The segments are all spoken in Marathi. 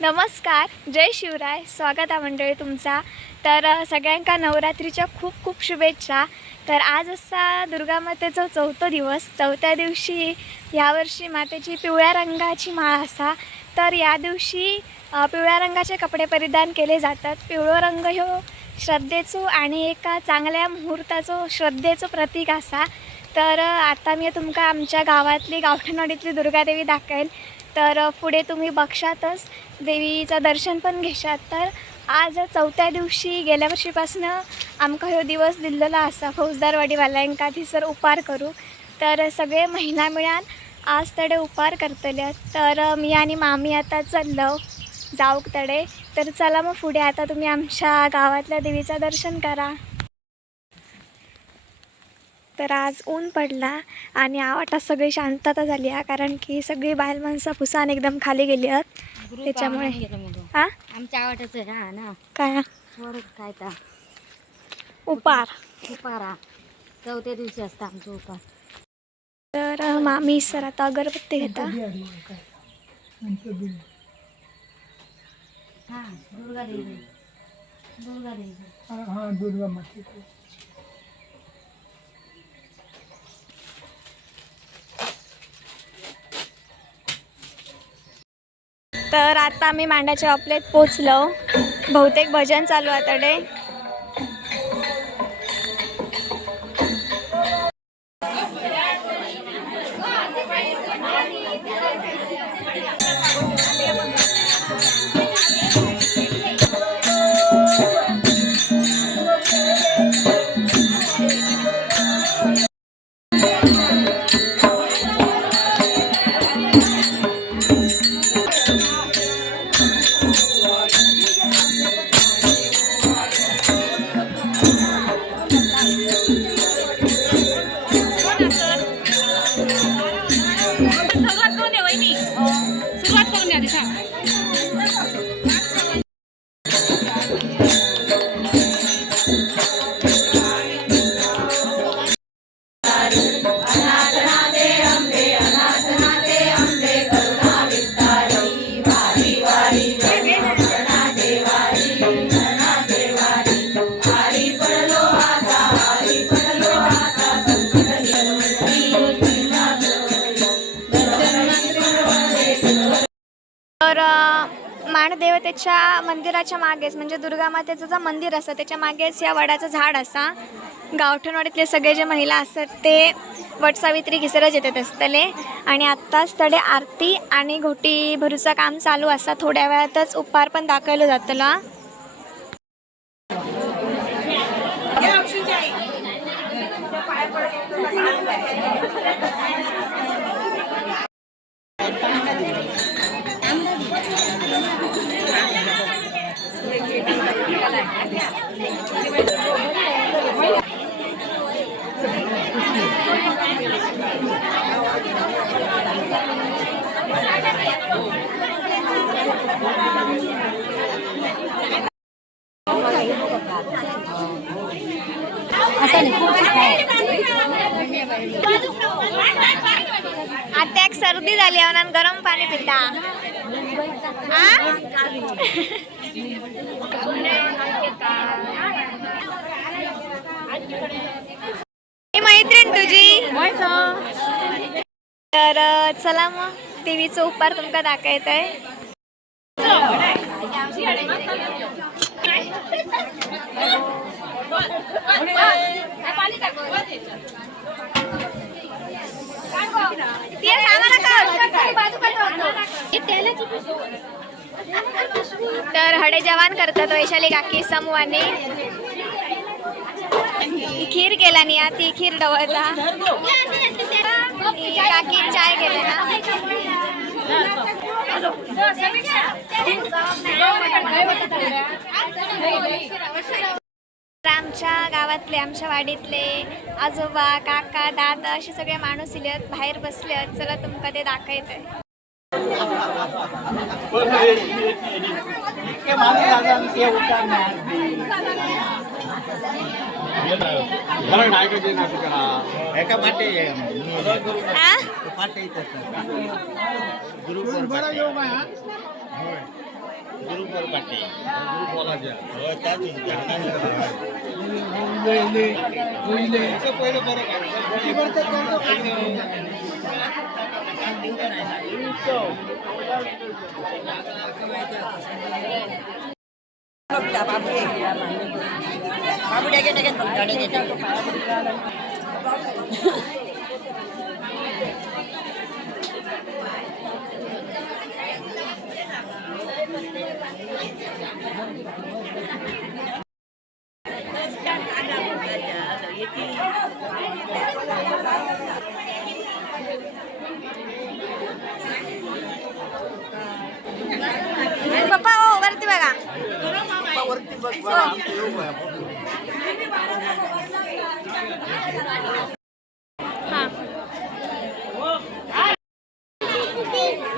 नमस्कार जय शिवराय. स्वागत आहे मंडळी तुमचा. तर सगळ्यांका नवरात्रीच्या खूप खूप शुभेच्छा. तर आज असा दुर्गा मातेचा चौथो दिवस. चौथ्या दिवशी यावर्षी मातेची पिवळ्या रंगाची माळ असा. तर या दिवशी पिवळ्या रंगाचे कपडे परिधान केले जातात. पिवळो रंग ह्यो श्रद्धेचो आणि एका चांगल्या मुहूर्ताचो श्रद्धेचो प्रतीक असा. तर आता मी तुमका आमच्या गावातली गावठणवाडीतली दुर्गादेवी दाखवेन तर पुढे तुम्ही बघशातच. देवीचं दर्शन पण घेशात. तर आज चौथ्या दिवशी गेल्या वर्षीपासून आमका ह्यो दिवस दिलेला असा. फौजदारवाडीवाल्यांका थिसर उपार करू. तर सगळे महिला मिळान आज तडे उपार करतले. तर मी आणि मामी आता चाललो. जाऊक तडे. तर चला मग पुढे आता तुम्ही आमच्या गावातल्या देवीचं दर्शन करा. तर आज ऊन पडला आणि आवाटात सगळी शांतता झाली आहे कारण की सगळी बाहेर माणसं पुसान एकदम खाली गेली आहेत. त्याच्यामुळे हा? आमच्या हा ना. काय? वर काय ता उपार. उपारा चौथ्या दिवशी असतं आमचं उपार. तर मामी सर आता अगरबत्ती घेता. हा दुर्गा देवी. दुर्गा देवी. हाँ दुर्गा माता. तर आता आम्ही मांड्याच्या आपलेत पोचलो बहुतेक भजन चालू आहे माणदेवतेच्या मंदिराच्या मागेच म्हणजे दुर्गा मातेचं जे मंदिर असतं त्याच्या मागेच या वडाचं झाड असा गावठणवाडीतले सगळे जे महिला असतात ते वटसावित्री घिसरच येतात असतले आणि आत्ताच तडे आरती आणि घोटी भरूचं काम चालू असा थोड्या वेळातच उपहार पण दाखवलं जातला आता एक सर्दी झाली आहे म्हणून गरम पाणी पिता. मैत्रीण तुझी. तर चला मग देवीचं उपार तुमका दाखवत आहे तर हडे जवान करतात वैशाली काकी समूहाने. खीर केला आ, ती खीर डवळता ती काकी चाय केले ना. आमच्या गावातले आमच्या वाडीतले आजोबा काका दादा असे सगळे माणूस इलेत बाहेर बसले चला तुमका ते दाखवत. आहे एका पाटे हा पाटे बड़ा योग आहे हा? बरोबर पाटे हो, त्याच झाडाने. असं पहिलं बरं काढलं. पप्पा हो वरती बघा हा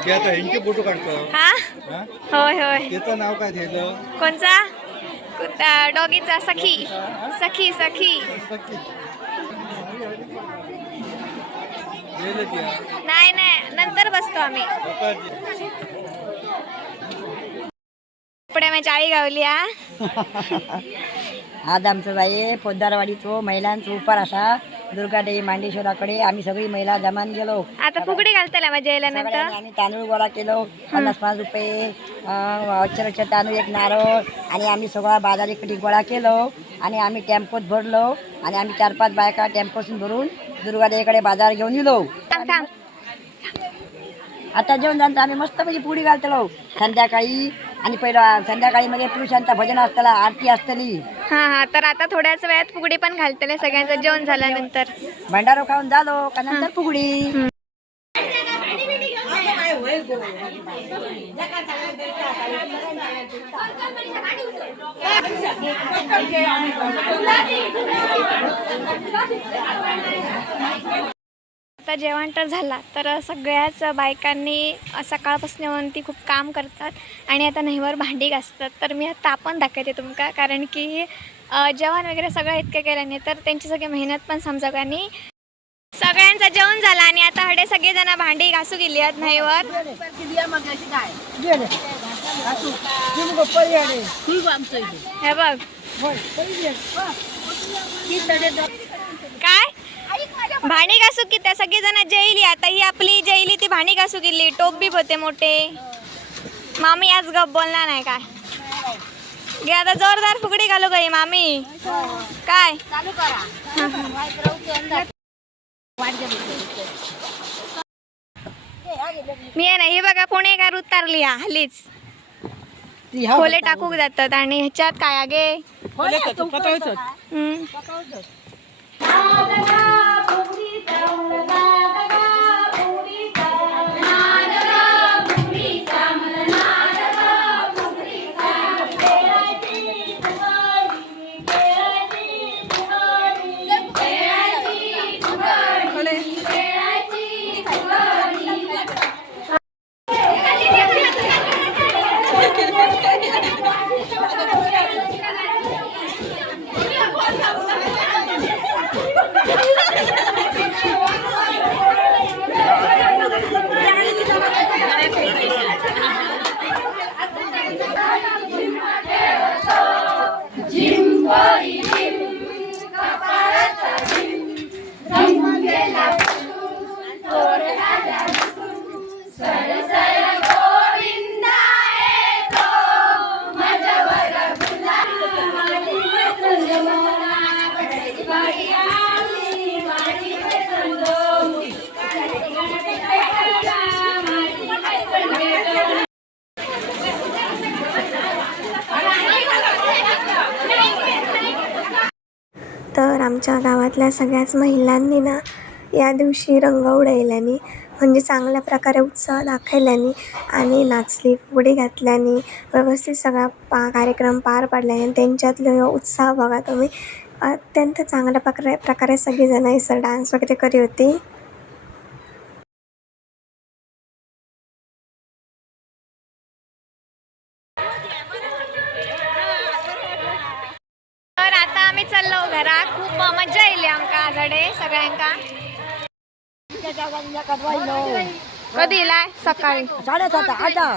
ते आता ह्यांचे फोटो काढतो. हा? हा? होय होय. त्याचं नाव काय कोणचा? कुत्ता डॉगीचा सखी. सखी सखी. की. नाही नाही. नंतर बसतो आम्ही. लोकांचे. पुढे मी चाळी गावली आज आमचं जाये पोद्दारवाडीचो महिलांचो उपार असा दुर्गादेवी मांडेश्वराकडे आम्ही सगळी महिला जमान गेलो. आता फुगडी घालतल्या माझ्या सगळ्यांनी गेल्यानंतर आम्ही तांदूळ गोळा केलो पन्नास पाच रुपये अक्षर अक्षर तांदूळ एक नारळ आणि आम्ही सगळा बाजार इकडे गोळा केलो आणि आम्ही टेम्पोत भरलो आणि आम्ही चार पाच बायका टेम्पोतून भरून दुर्गादेवीकडे बाजार घेऊन थांब आता जेवण जाणं आम्ही मस्तपैकी पुडी घालतलो. संध्याकाळी आणि पहिलं संध्याकाळी मध्ये पुरुषांचा भजन असताना आरती असतली हा हा तर आता थोड्याच वेळात फुगडी पण घालतले सगळ्यांचं जेवण झाल्यानंतर. भंडारो खाऊन झालो का नंतर फुगडी. आता जेवण तर झाला तर सगळ्याच बायकांनी सकाळपासून येऊन ती खूप काम करतात आणि आता नहीवर भांडी घासतात. तर मी आता आपण दाखवते तुमका कारण की जेवण वगैरे सगळं इतकं केलं नाही तर त्यांची सगळी मेहनत पण समजा आणि सगळ्यांचं जेवण झालं आणि आता हडे सगळेजण भांडी घासू गेली आहेत नाहीवर हे बघ. काय? भांडी घासू की त्या सगळी जण जेईली आता ही आपली जेईली ती भांडी घासू गेली टोप बी होते मोठे. मामी आज गप बोलणार नाही काय. गे आता जोरदार फुगडी घालू गई मामी. काय? मी आहे ना ही बघा पुणेकर उतारली हा हल्लीच. खोले टाकूक जातात आणि ह्याच्यात काय आगे Don't let आमच्या गावातल्या सगळ्याच महिलांनी ना या दिवशी रंग उडवल्याने म्हणजे चांगल्या प्रकारे उत्साह दाखवल्याने आणि नाचली फुगडी घातल्याने व्यवस्थित सगळा पा कार्यक्रम पार पाडल्याने त्यांच्यातलं उत्साह बघा तुम्ही. अत्यंत चांगल्या प्रकारे प्रकारे सगळीजणं सर डान्स वगैरे करी होती. आम्ही चाललो घरा खूप मजा येयली आमका आजडे सगळ्यांका. कधी इलाय सकाळी. साडेसात आता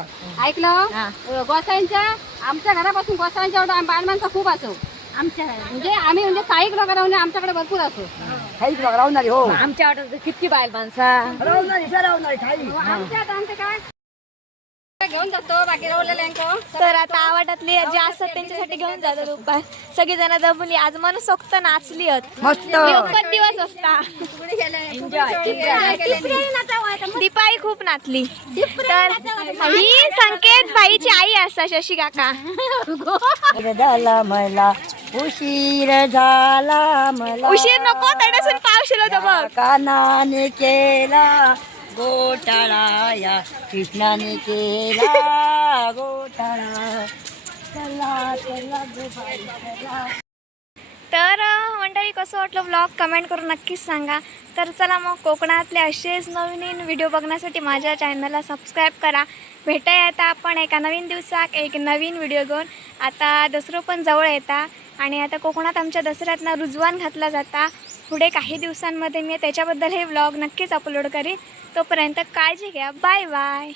ऐकलं गोसाईंच्या आमच्या घरापासून गोसाईंच्या एवढं बाण माणसं खूप असो. आमच्या म्हणजे आम्ही म्हणजे साईक लोक राहून आमच्याकडे भरपूर असो. खाईच बघ राहणारी हो. आमच्या ऑर्डर किती बायल माणसा राहणारी आमच्या आता काय? घेऊन जातो बाकी राहिलेल्यांको तर आता आवाटातली जे असतात त्यांच्यासाठी घेऊन जातात उपाय सगळी जण दबली आज मन सोक्त नाचली दिवस असता. दीपाई खूप नाचली. तर ही संकेत बाईची आई असता शशी काका. झाला मला उशीर झाला मला. उशीर नको तडसून पावशील होतं बघ. कानाने केला. गोटाळा या कृष्णाने केला चला चला चला. तर मंडळी कसं वाटलं ब्लॉग कमेंट करून नक्कीच सांगा. तर चला मग कोकणातले असेच नवीन व्हिडिओ बघण्यासाठी माझ्या चॅनलला सबस्क्राईब करा. भेटाय आता आपण एका नवीन दिवसात एक नवीन व्हिडिओ घेऊन. आता दसरो पण जवळ येता आणि आता कोकणात आमच्या दसऱ्यातनं रुजवान घातला जाता. पुढे काही दिवसांमध्ये मी त्याच्याबद्दल हे व्लॉग नक्कीच अपलोड करीन. तोपर्यंत काळजी घ्या. Bye bye